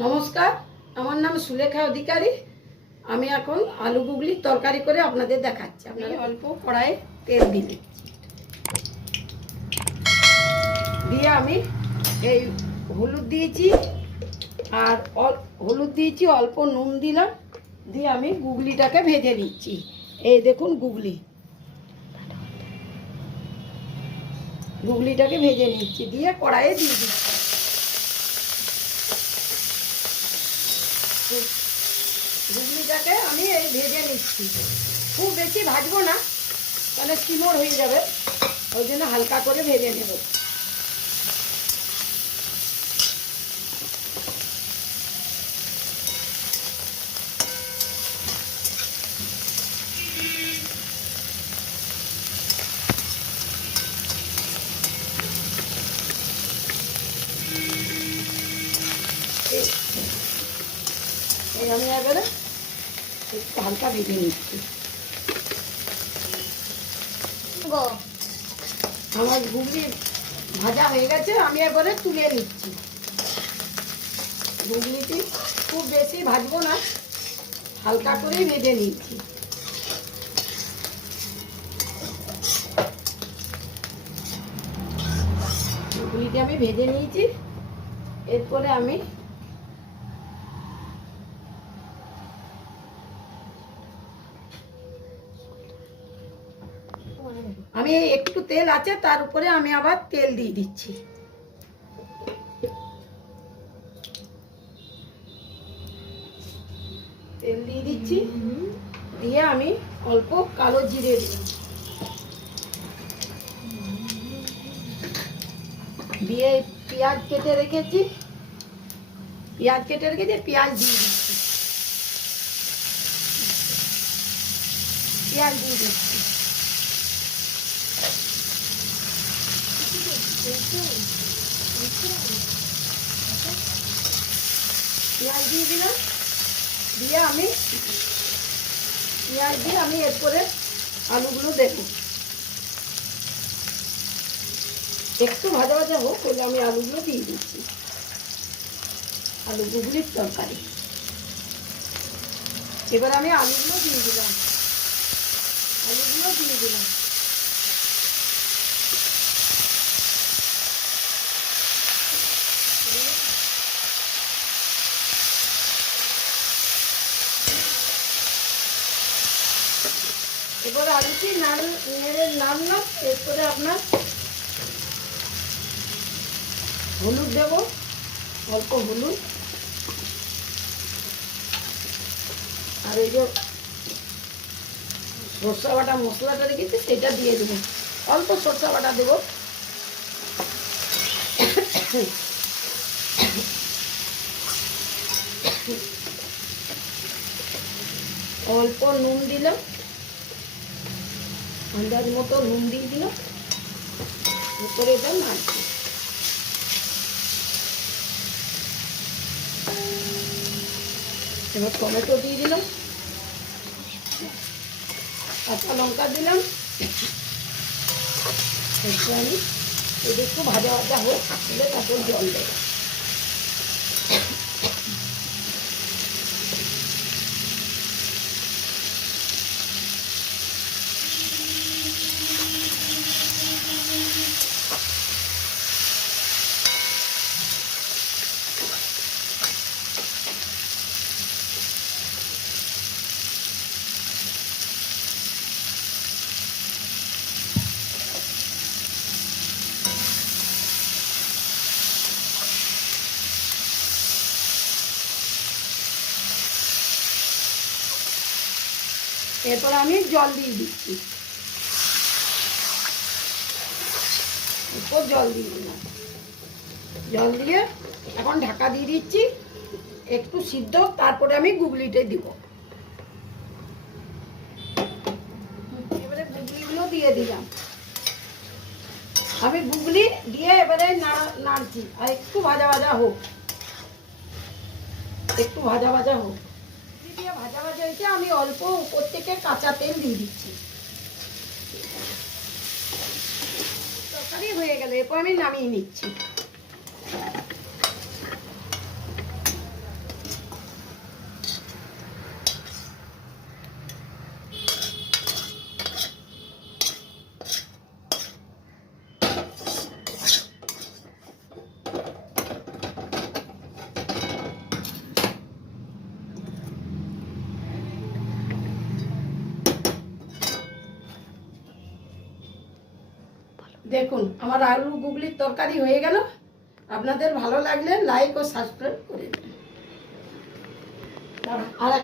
নমস্কার, আমার নাম সুলেখা অধিকারী। আমি এখন আলু গুগলির তরকারি করে আপনাদের দেখাচ্ছি। আপনারা অল্প কড়াইয়ে তেল দিয়ে আমি এই হলুদ দিয়েছি, আর হলুদ দিয়েছি, অল্প নুন দিলাম, দিয়ে আমি গুগলিটাকে ভেজে নিচ্ছি। এই দেখুন গুগলিটাকে ভেজে নিচ্ছি, দিয়ে কড়াইয়ে দিয়ে দিচ্ছি। গুগলিটাকে আমি এই ভেজে নিচ্ছি, খুব বেশি ভাজবো না, তাহলে চিমড় হয়ে যাবে, ওই জন্য হালকা করে ভেজে নেব। এই আমি এবারে একটু হালকা ভেজে নিচ্ছি। আমার গুগলি ভাজা হয়ে গেছে, আমি এবারে তুলে নিচ্ছি। গুগলিটি খুব বেশি ভাজবো না, হালকা করেই ভেজে নিচ্ছি। গুগলিটি আমি ভেজে নিয়েছি, এরপরে আমি একটু তেল আছে, তার উপরে আমি আবার তেল দিয়ে দিচ্ছি। তেল দিয়ে দিচ্ছি, দিয়ে আমি অল্প কালো জিরে দিই, দিয়ে পেঁয়াজ কেটে রেখেছি, পেঁয়াজ দিয়ে দিচ্ছি, পেঁয়াজ দিয়ে দিচ্ছি। পেঁয়াজ দিয়ে দিলাম, দিয়ে আমি এরপরে আলুগুলো দেব। একটু ভাজা ভাজা হোক, বলে আমি আলুগুলো দিয়ে দিচ্ছি। আলু গুগলির তরকারি। এবার আমি আলুগুলো দিয়ে দিলাম। এবার আলুটি নেড়ে নাড়লাম, এরপরে আপনার হলুদ দেব, অল্প হলুদ, আর এই যে সরষা বাটা মশলাটা রেখেছি সেটা দিয়ে দেবো, অল্প সরষা বাটা দেবো। অল্প নুন দিলাম, আন্দাজ মতো নুন দিয়ে দিলাম, উপরে এটা নাড়ছি। এবার টমেটো দিয়ে দিলাম, কাঁচা লঙ্কা দিলাম। আমি এটা একটু ভাজা ভাজা হোক, দিলে তারপর জল দেবো। এরপর আমি জল দিয়ে দিচ্ছি, জল দিয়ে দিলাম। জল দিয়ে এখন ঢাকা দিয়ে দিচ্ছি, একটু সিদ্ধ, তারপরে আমি গুগলিটা দিব। এবারে গুগলিগুলো দিয়ে দিলাম। আমি গুগলি দিয়ে এবারে নাড়ছি, আর একটু ভাজা ভাজা হোক, ভাজা ভাজা হয়েছে। আমি অল্প উপর থেকে কাঁচা তেল দিয়ে দিচ্ছি। তরকারি হয়ে গেল, এরপর আমি নামিয়ে নিচ্ছি। দেখুন আমার আলু গুগলির তরকারি হয়ে গেল। আপনাদের ভালো লাগলে লাইক ও সাবস্ক্রাইব করে দিন। আর